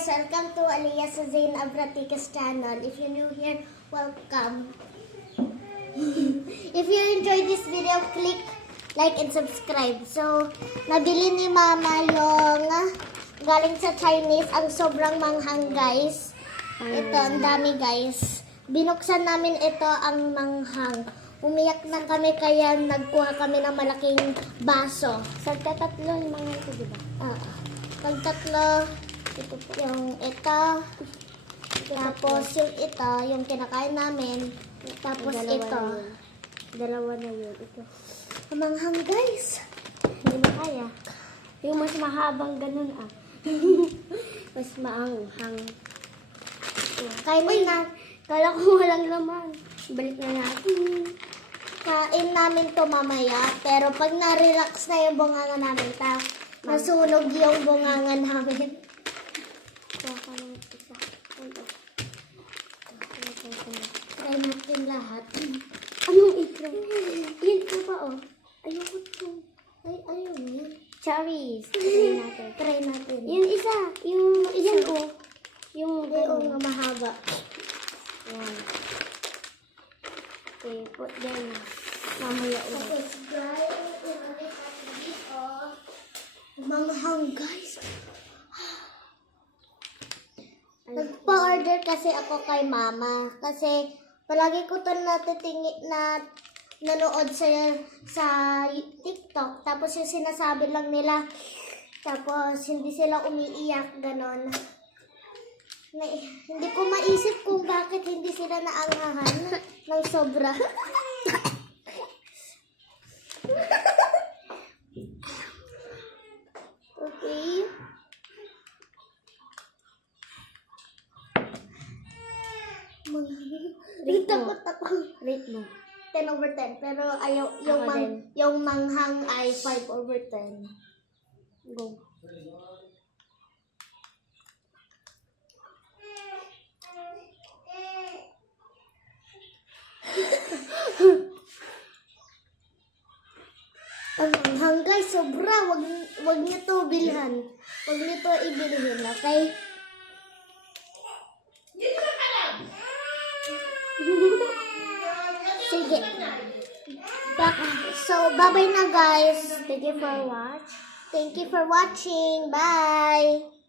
guys, welcome to Alias Zain Abratikas channel. If you're new here, welcome. If you enjoyed this video, click like and subscribe. So, nabili ni Mama yung galing sa Chinese, ang sobrang manghang guys. Ito, ang dami guys. Binuksan namin ito ang manghang. Umiyak na kami kaya nagkuha kami ng malaking baso. Sa tatlo yung mga ito, diba? Pag tatlo, ito po yung ito. Tapos yung ito, yung kinakain namin. Tapos ito. Dalawa na yun. Ito. Manghang guys. Hindi mo kaya. Yung mas mahabang ganun mas maanghang. Kain na. Kala ko walang laman. Balik na natin. Kain namin to mamaya. Pero pag na-relax na yung bunganga namin, nasunog yung bunganga namin. Kuha ka ng isa. Try natin lahat. Anong ito? Yan ko pa, oh. Ayoko ito. Ay, ayun yan. Cherries. Try natin. Try natin. Yung isa. Yung yan, oh. Yung Ay, oo nga, mahaba. yan. Okay, put them. Mamaya ulit. Tapos guys, dito. Manghang guys. Nagpa-order kasi ako kay Mama. Kasi palagi ko ito na nanood sa TikTok. Tapos yung sinasabi lang nila. Tapos hindi sila umiiyak, ganon. Hindi ko maisip kung bakit hindi sila naanghahan ng sobra. Okay. Rate mo. Takot ako. Rate mo. 10 over 10. Pero ayaw, Ako din. yung manghang ay 5 over 10. Go. Ang manghang guys, sobra. Wag niyo to bilhan. Wag niyo to ibilhin, okay? Sige. So, bye-bye na guys. Thank you for watch. Thank you for watching. Bye!